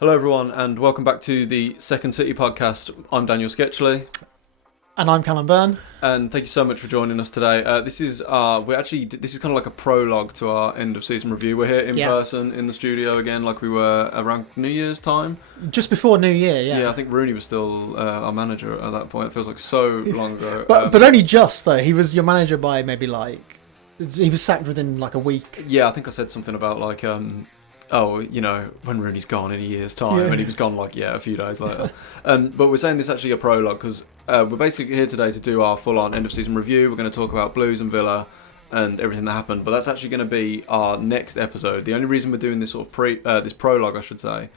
Hello everyone and welcome back to the Second City podcast. I'm Daniel Sketchley. And I'm Callum Byrne. And thank you so much for joining us today. This is kind of like a prologue to our end of season review. We're here in person in the studio again, like we were around New Year's time. Just before New Year, yeah. Yeah, I think Rooney was still our manager at that point. It feels like so long ago. But only just though. He was your manager by maybe he was sacked within like a week. Yeah, I think I said something about like when Rooney's gone in a year's time, and he was gone a few days later. But we're saying this is actually a prologue because we're basically here today to do our full-on end-of-season review. We're going to talk about Blues and Villa and everything that happened, but that's actually going to be our next episode. The only reason we're doing this sort of this prologue, I should say,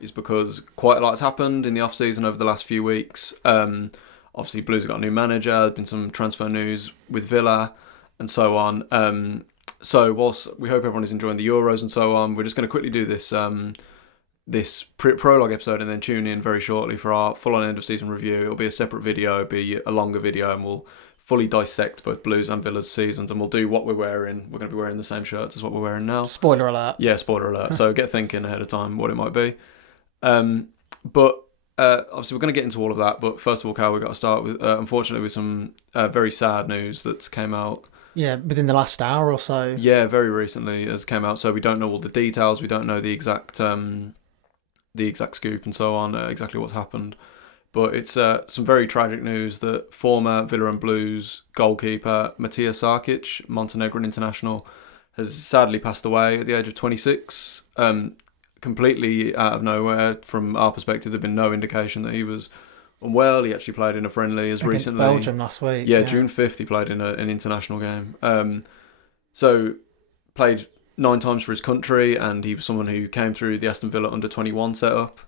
is because quite a lot has happened in the off-season over the last few weeks. Obviously, Blues have got a new manager. There's been some transfer news with Villa and so on. So whilst we hope everyone is enjoying the Euros and so on, we're just going to quickly do this prologue episode and then tune in very shortly for our full-on end-of-season review. It'll be a separate video, it'll be a longer video, and we'll fully dissect both Blues and Villa's seasons, and we'll do what we're wearing. We're going to be wearing the same shirts as what we're wearing now. Spoiler alert. Yeah, spoiler alert. So get thinking ahead of time what it might be. But obviously we're going to get into all of that, but first of all, Cal, we've got to start with, unfortunately, with some very sad news that's came out. Yeah, within the last hour or so. Yeah, very recently has came out. So we don't know all the details. We don't know the exact scoop and so on, exactly what's happened. But it's some very tragic news that former Villa and Blues goalkeeper Matija Sarkic, Montenegrin international, has sadly passed away at the age of 26. Completely out of nowhere. From our perspective, there'd been no indication that he was unwell. He actually played in a friendly as against recently. Belgium last week. Yeah, June 5th he played in an international game. So played 9 times for his country, and he was someone who came through the Aston Villa under-21 setup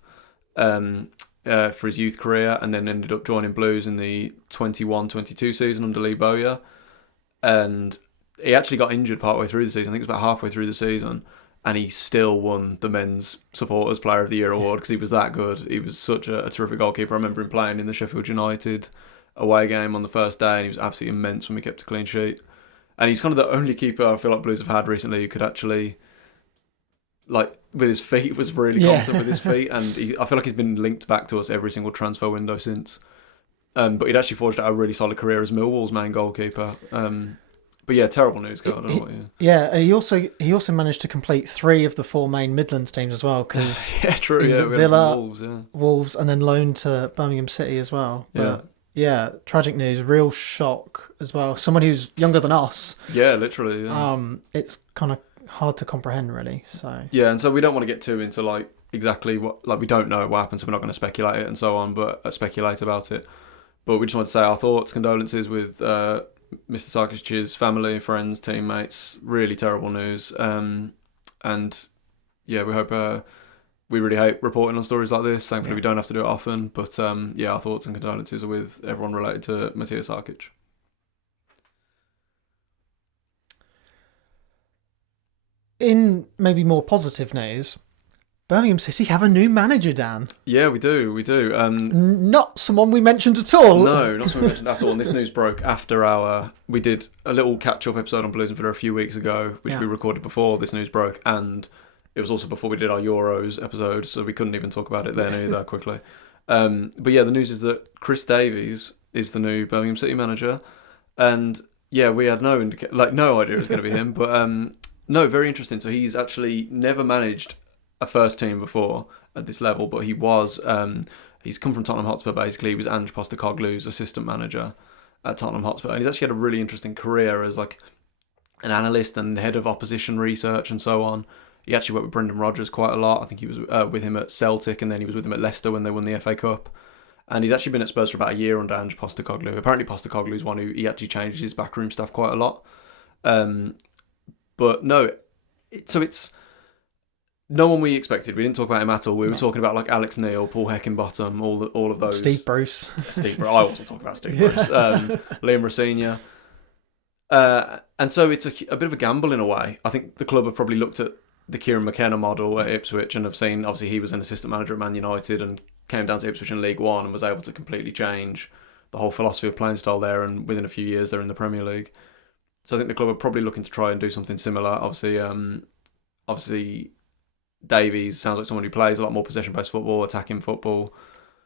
for his youth career, and then ended up joining Blues in the 21-22 season under Lee Bowyer. And he actually got injured partway through the season. I think it was about halfway through the season. And he still won the Men's Supporters Player of the Year award because he was that good. He was such a terrific goalkeeper. I remember him playing in the Sheffield United away game on the first day, and he was absolutely immense when we kept a clean sheet. And he's kind of the only keeper I feel like Blues have had recently who could actually, like, with his feet, was really competent with his feet. And I feel like he's been linked back to us every single transfer window since. But he'd actually forged out a really solid career as Millwall's main goalkeeper. But yeah, terrible news, God. Yeah, and he also managed to complete 3 of the 4 main Midlands teams as well, because he was at Villa, Wolves, and then loaned to Birmingham City as well. But yeah, tragic news, real shock as well. Someone who's younger than us. Yeah, literally. Yeah. It's kind of hard to comprehend, really. So yeah, and so we don't want to get too into like exactly what, like, we don't know what happened, so we're not going to speculate it and so on, but speculate about it. But we just want to say our thoughts, condolences with Mr. Sarkic's family, friends, teammates. Really terrible news. And yeah, we hope we really hate reporting on stories like this. Thankfully, we don't have to do it often. But yeah, our thoughts and condolences are with everyone related to Matija Sarkic. in maybe more positive news, Birmingham City have a new manager, Dan. Yeah, we do. Not someone we mentioned at all. No, not someone we mentioned at all. And this news broke after we did a little catch-up episode on Blues and Villa a few weeks ago, which we recorded before this news broke, and it was also before we did our Euros episode, so we couldn't even talk about it then either quickly. But yeah, the news is that Chris Davies is the new Birmingham City manager, and yeah, we had no idea it was going to be him, but no, very interesting. So he's actually never managed a first team before at this level, but he was he's come from Tottenham Hotspur. Basically, he was Ange Postecoglou's assistant manager at Tottenham Hotspur, and he's actually had a really interesting career as like an analyst and head of opposition research and so on. He actually worked with Brendan Rodgers quite a lot. I think he was with him at Celtic, and then he was with him at Leicester when they won the FA Cup. And he's actually been at Spurs for about a year under Ange Postecoglou. Apparently Postecoglou's one who he actually changed his backroom stuff quite a lot. But no, it's no one we expected. We didn't talk about him at all. We were talking about like Alex Neil, Paul Heckingbottom, all of those. Steve Bruce. I also talk about Steve Bruce. Liam Rosenior. And so it's a bit of a gamble in a way. I think the club have probably looked at the Kieran McKenna model at Ipswich and have seen, obviously he was an assistant manager at Man United and came down to Ipswich in League One and was able to completely change the whole philosophy of playing style there, and within a few years they're in the Premier League. So I think the club are probably looking to try and do something similar. Obviously Davies sounds like someone who plays a lot more possession-based football, attacking football.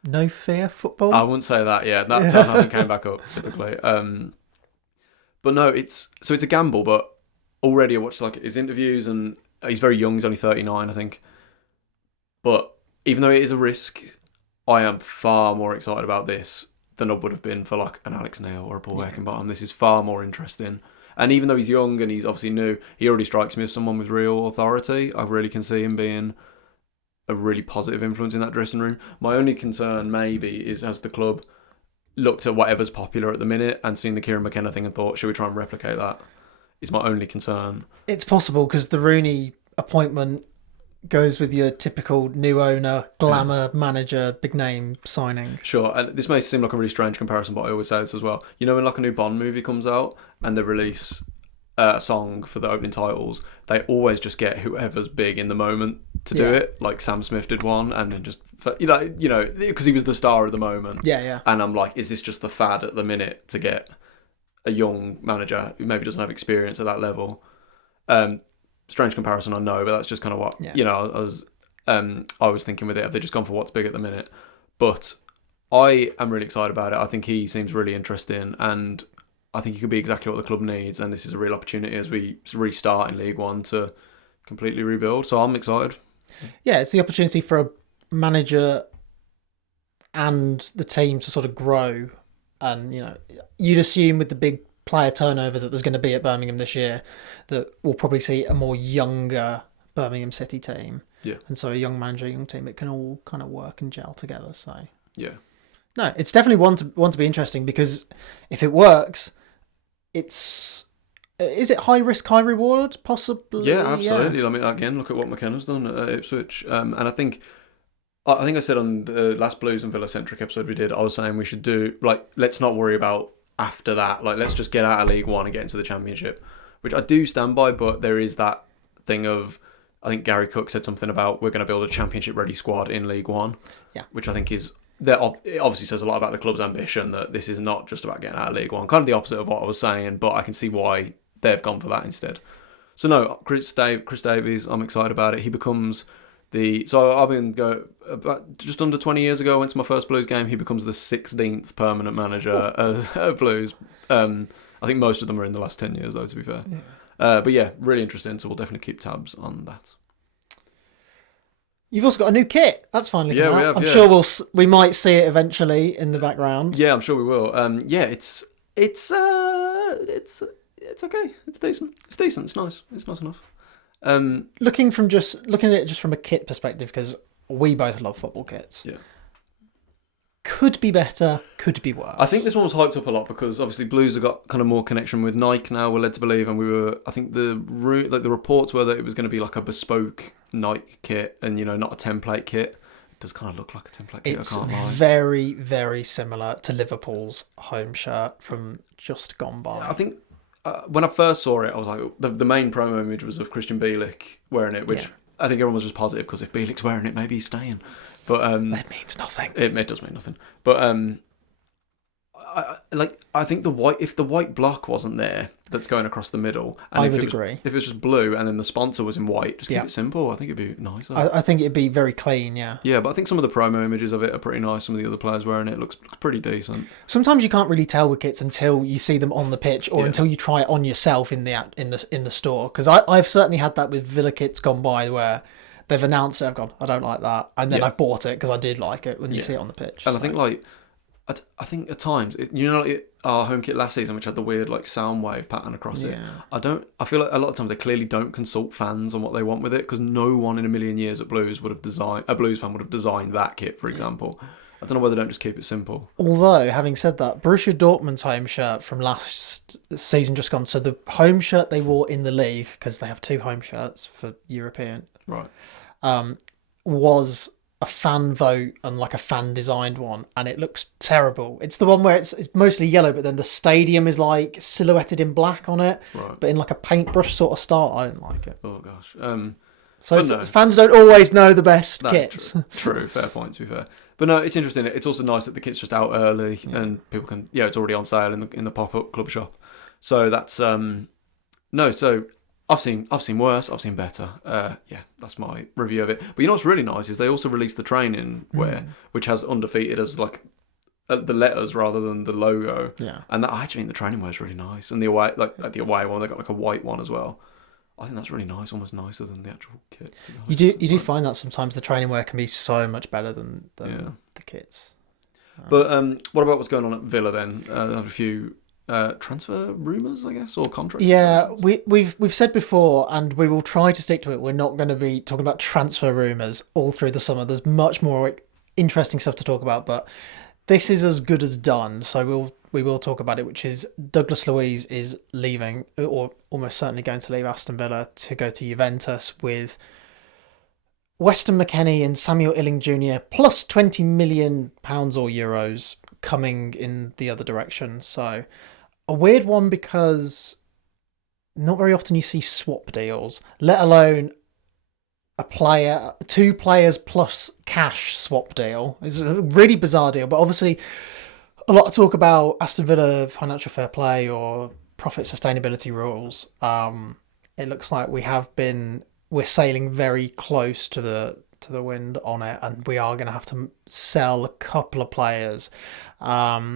No fear football? I wouldn't say that, yeah. That term hasn't came back up, typically. But no, it's a gamble, but already I watched like his interviews, and he's very young, he's only 39, I think. But even though it is a risk, I am far more excited about this than I would have been for like an Alex Neil or a Paul Heckingbottom. This is far more interesting. And even though he's young and he's obviously new, he already strikes me as someone with real authority. I really can see him being a really positive influence in that dressing room. My only concern maybe is, has the club looked at whatever's popular at the minute and seen the Kieran McKenna thing and thought, should we try and replicate that? Is my only concern. It's possible because the Rooney appointment goes with your typical new owner, glamour, manager, big name signing. Sure, and this may seem like a really strange comparison, but I always say this as well. You know when like a new Bond movie comes out and they release a song for the opening titles, they always just get whoever's big in the moment to do it. Like Sam Smith did one, and then just, you know, because he was the star of the moment. Yeah. And I'm like, is this just the fad at the minute to get a young manager who maybe doesn't have experience at that level? Strange comparison, I know, but that's just kind of what I was thinking with it. Have they just gone for what's big at the minute? But I am really excited about it. I think he seems really interesting, and I think he could be exactly what the club needs. And this is a real opportunity as we restart in League One to completely rebuild. So I'm excited. Yeah, it's the opportunity for a manager and the team to sort of grow. And you'd assume with the big player turnover that there's going to be at Birmingham this year, that we'll probably see a more younger Birmingham City team. Yeah. And so a young manager, young team, it can all kind of work and gel together. So yeah. No, it's definitely one to be interesting, because if it works, is it high risk, high reward? Possibly. Yeah, absolutely. Yeah. I mean, again, look at what McKenna's done at Ipswich, and I think I said on the last Blues and Villa centric episode we did, I was saying we should do let's not worry about after that, let's just get out of League One and get into the Championship, which I do stand by. But there is that thing of, I think Gary Cook said something about we're going to build a Championship ready squad in League One, which I think is it obviously says a lot about the club's ambition, that this is not just about getting out of League One, kind of the opposite of what I was saying, but I can see why they've gone for that instead. So no, Chris Davies, I'm excited about it. He becomes so I've been about just under 20 years ago, I went to my first Blues game. He becomes the 16th permanent manager at Blues. I think most of them are in the last 10 years, though, to be fair. Yeah. But yeah, really interesting. So we'll definitely keep tabs on that. You've also got a new kit. That's finally come out. We have. I'm sure we might see it eventually in the background. Yeah, I'm sure we will. It's okay. It's decent. It's decent. It's nice. It's nice enough. Looking at it just from a kit perspective, because we both love football kits. Yeah. Could be better, could be worse. I think this one was hyped up a lot because obviously Blues have got kind of more connection with Nike now, we're led to believe, and I think the reports were that it was going to be like a bespoke Nike kit and not a template kit. It does kind of look like a template kit, it's I can't lie. Very, very similar to Liverpool's home shirt from just gone by. I think when I first saw it, I was like, the main promo image was of Christian Bielik wearing it, which I think everyone was just positive because if Bielik's wearing it, maybe he's staying. But that means nothing. It does mean nothing. But I think if the white block wasn't there that's going across the middle, and I would agree. If it was just blue and then the sponsor was in white, just keep it simple. I think it'd be nicer. I think it'd be very clean, yeah. Yeah, but I think some of the promo images of it are pretty nice. Some of the other players wearing it looks pretty decent. Sometimes you can't really tell with kits until you see them on the pitch or until you try it on yourself in the store. Because I've certainly had that with Villa kits gone by where they've announced it, I've gone, I don't like that, and then I've bought it because I did like it when you see it on the pitch. And so. I think at times, our home kit last season, which had the weird sound wave pattern across it. I feel like a lot of times they clearly don't consult fans on what they want with it, because no one in a million years at Blues a Blues fan would have designed that kit, for example. I don't know why they don't just keep it simple. Although, having said that, Borussia Dortmund's home shirt from last season just gone. So the home shirt they wore in the league, because they have two home shirts for European, right, was a fan vote and a fan designed one, and it looks terrible. It's the one where it's mostly yellow, but then the stadium is silhouetted in black on it, right, but in a paintbrush sort of style. I didn't like it. Oh gosh. Fans don't always know the best kits. True, fair point, to be fair. But no, it's interesting. It's also nice that the kit's just out early and people can. Yeah, it's already on sale in the pop-up club shop. So that's So I've seen worse. I've seen better. Yeah, that's my review of it. But you know what's really nice is they also released the training wear, which has undefeated as like the letters rather than the logo. Yeah. And that, I actually think the training wear is really nice. And the away one, they got like a white one as well. I think that's really nice, almost nicer than the actual kit. You do find that sometimes the training wear can be so much better than the kits. But what about what's going on at Villa then? I have a few transfer rumours, I guess, or contracts. Yeah, we've said before, and we will try to stick to it. We're not going to be talking about transfer rumours all through the summer. There's much more interesting stuff to talk about, but this is as good as done. So we will talk about it, which is Douglas Luiz is leaving, or almost certainly going to leave Aston Villa to go to Juventus with Weston McKennie and Samuel Illing Jr. plus £20 million or euros coming in the other direction. So a weird one, because not very often you see swap deals, let alone two players plus cash swap deal. It's a really bizarre deal, but obviously a lot of talk about Aston Villa financial fair play or profit sustainability rules. It looks like we're sailing very close to the wind on it, and we are going to have to sell a couple of players. A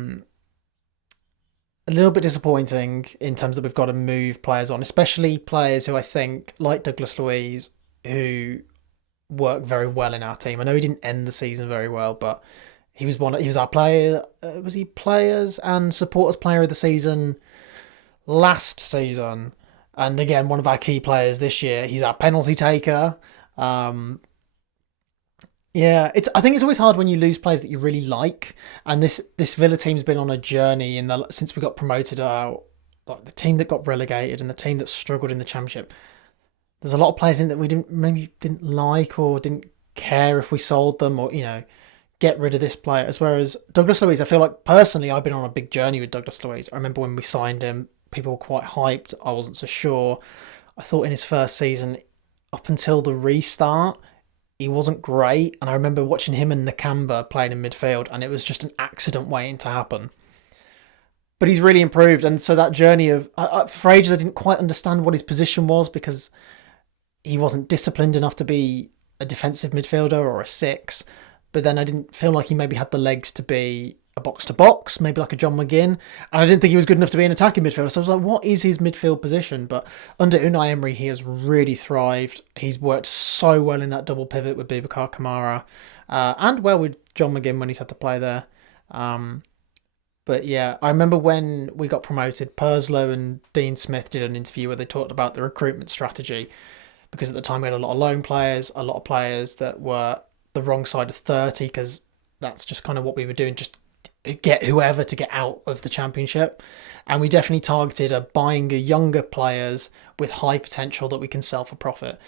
little bit disappointing in terms that we've got to move players on, especially players who I think, like Douglas Luiz, who work very well in our team. I know he didn't end the season very well, but he was our player. Was he players and supporters player of the season last season? And again, one of our key players this year. He's our penalty taker. I think it's always hard when you lose players that you really like. And this Villa team's been on a journey since we got promoted out. Like the team that got relegated and the team that struggled in the Championship. There's a lot of players in that we didn't like or didn't care if we sold them, or get rid of this player. As whereas Douglas Luiz, I feel like personally I've been on a big journey with Douglas Luiz. I remember when we signed him, people were quite hyped. I wasn't so sure. I thought in his first season, up until the restart, he wasn't great. And I remember watching him and Nakamba playing in midfield, and it was just an accident waiting to happen. But he's really improved. And so that journey of... for ages, I didn't quite understand what his position was, because he wasn't disciplined enough to be a defensive midfielder or a 6. But then I didn't feel like he maybe had the legs to be a box-to-box, maybe like a John McGinn. And I didn't think he was good enough to be an attacking midfielder. So I was like, what is his midfield position? But under Unai Emery, he has really thrived. He's worked so well in that double pivot with Boubacar Kamara. And well with John McGinn when he's had to play there. But yeah, I remember when we got promoted, Purslow and Dean Smith did an interview where they talked about the recruitment strategy. Because at the time we had a lot of loan players, a lot of players that were the wrong side of 30, because that's just kind of what we were doing, just get whoever to get out of the Championship. And we definitely targeted buying younger players with high potential that we can sell for profit.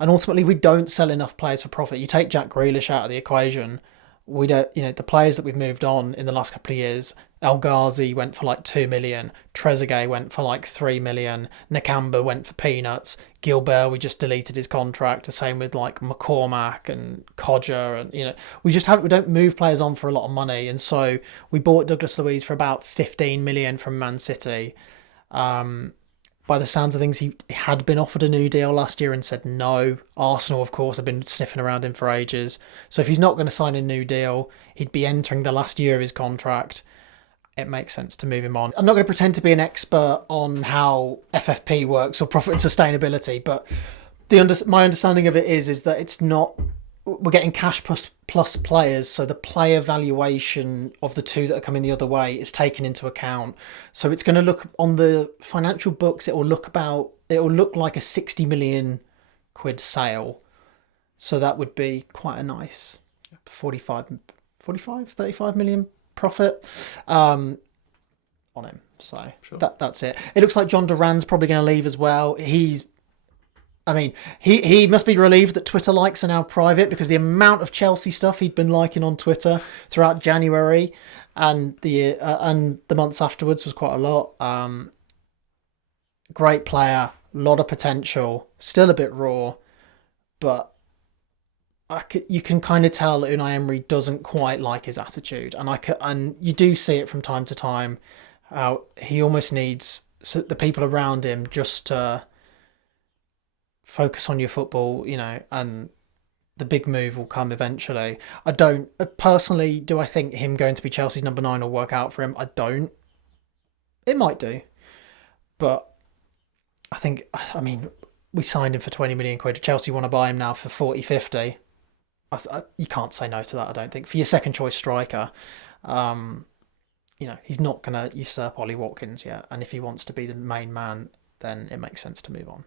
And ultimately, we don't sell enough players for profit. You take Jack Grealish out of the equation, we don't, the players that we've moved on in the last couple of years, El Ghazi went for like 2 million, Trezeguet went for like 3 million, Nakamba went for peanuts, Gilbert, we just deleted his contract, the same with like McCormack and Codger, and we don't move players on for a lot of money. And so we bought Douglas Luiz for about 15 million from Man City. By the sounds of things, he had been offered a new deal last year and said no. Arsenal, of course, have been sniffing around him for ages. So if he's not going to sign a new deal, he'd be entering the last year of his contract. It makes sense to move him on. I'm not going to pretend to be an expert on how FFP works or profit and sustainability, but my understanding of it is that it's not... We're getting cash plus players, so the player valuation of the two that are coming the other way is taken into account. So it's going to look on the financial books. It will look like a 60 million quid sale. So that would be quite a nice 35, 35 million profit on him. So sure. That's it. It looks like John Duran's probably going to leave as well. He must be relieved that Twitter likes are now private, because the amount of Chelsea stuff he'd been liking on Twitter throughout January and the months afterwards was quite a lot. Great player, a lot of potential, still a bit raw, but you can kind of tell that Unai Emery doesn't quite like his attitude, and you do see it from time to time. How he almost needs the people around him just to focus on your football, and the big move will come eventually. I don't personally. Do I think him going to be Chelsea's number 9 will work out for him? I don't. It might do, but I mean, we signed him for 20 million quid. Chelsea want to buy him now for 40, 50. You can't say no to that, I don't think. For your second choice striker, he's not going to usurp Ollie Watkins yet. And if he wants to be the main man, then it makes sense to move on.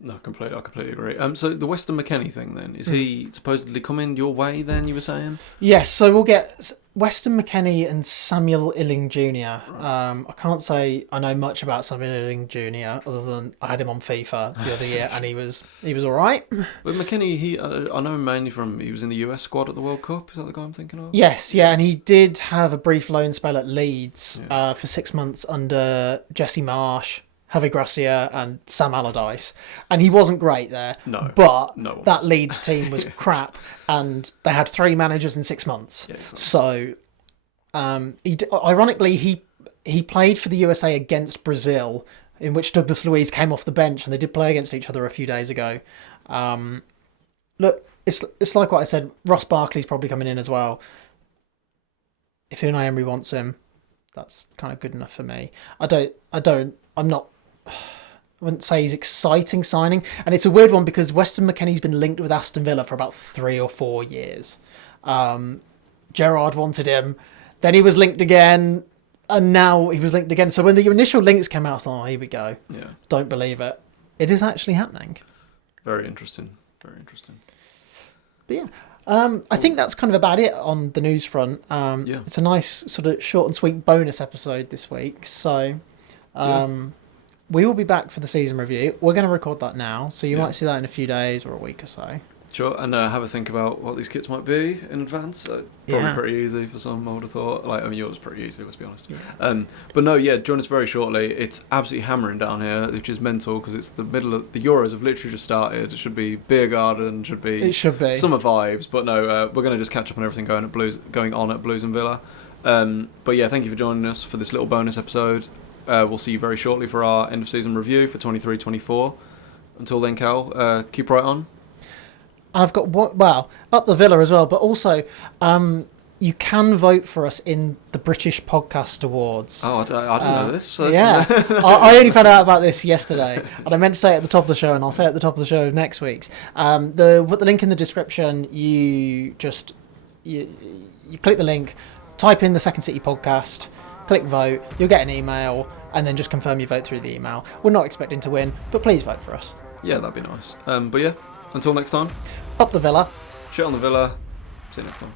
No, I completely agree. So the Weston McKennie thing then, is he supposedly coming your way then, you were saying? Yes, so we'll get Weston McKennie and Samuel Illing Jr. Right. I can't say I know much about Samuel Illing Jr. other than I had him on FIFA the other year and he was all right. With McKennie, I know him mainly from, he was in the US squad at the World Cup. Is that the guy I'm thinking of? Yes, yeah, and he did have a brief loan spell at Leeds for 6 months under Jesse Marsh, Javi Gracia and Sam Allardyce, and he wasn't great there. That Leeds team was crap, and they had 3 managers in 6 months. Yeah, exactly. So, ironically, he played for the USA against Brazil, in which Douglas Luiz came off the bench, and they did play against each other a few days ago. Look, it's like what I said. Ross Barkley's probably coming in as well. If Unai Emery wants him, that's kind of good enough for me. I wouldn't say he's exciting signing, and it's a weird one because Weston McKennie's been linked with Aston Villa for about 3 or 4 years. Gerrard wanted him, then he was linked again, and now he was linked again. So when the initial links came out, I was like, oh, here we go. Yeah. Don't believe it. It is actually happening. Very interesting. Very interesting. But yeah. I think that's kind of about it on the news front. It's a nice sort of short and sweet bonus episode this week. So we will be back for the season review. We're going to record that now, so you might see that in a few days or a week or so. Sure, and have a think about what these kits might be in advance. Probably pretty easy for some, I would have thought. Yours is pretty easy, let's be honest. Yeah. But no, join us very shortly. It's absolutely hammering down here, which is mental because it's the middle of the Euros have literally just started. It should be beer garden, should be summer vibes. But no, we're going to just catch up on everything going on at Blues and Villa. But yeah, thank you for joining us for this little bonus episode. We'll see you very shortly for our end of season review for 23-24. Until then, Cal, keep right on. I've got up the Villa as well, but also you can vote for us in the British Podcast Awards. Oh, I didn't know this. So yeah, I only found out about this yesterday, and I meant to say it at the top of the show, and I'll say it at the top of the show next week's. Put the link in the description. You click the link, type in the Second City Podcast, click vote. You'll get an email, and then just confirm your vote through the email. We're not expecting to win, but please vote for us. Yeah, that'd be nice. But yeah, until next time. Up the Villa. Shit on the Villa. See you next time.